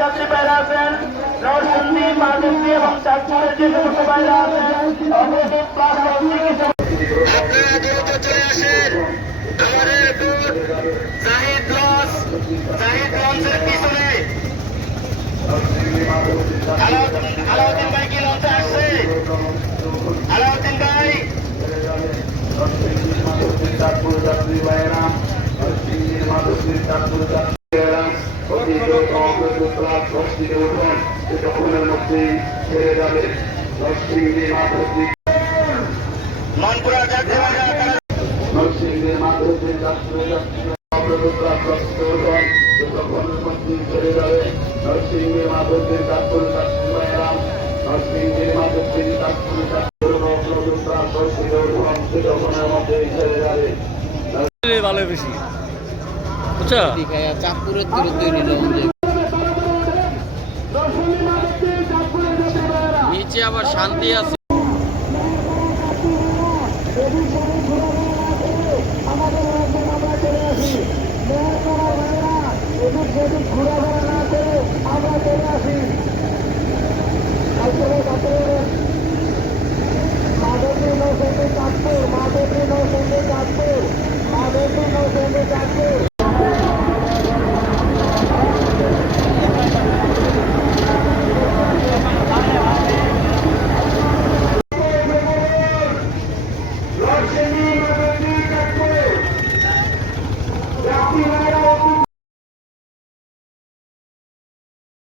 যাত্রী বাইরে আছেন নরসিংদী মাধবদী এবং চাঁদপুরের যে সমস্ত বাইরে আছেন আপনারা দ্রুত চলে আসেন আমাদের জাহিদ লঞ্চের পিছনে আলাউদ্দিন ভাই কি লঞ্চে আসছে আলাউদ্দিন ভাই চাঁদপুর যাত্রী বাইরা চাঁদপুর তখনের মধ্যেই ছেড়ে যাবে মানপুরা নরসিংদীর মাধবদী তখনের মধ্যেই ছেড়ে যাবে নরসিংদীর মাধবদীর চাঁদপুর যাত্রীরাম নরসিংদীর মাধবদীর চাঁদপুর তখনের মধ্যেই ছেড়ে যাবে ভালো বেশি আচ্ছা চাঁদপুরের তৈরি নিচে আবার শান্তি আছে। ঘোরাফেরা না করে আমরা চলে আসি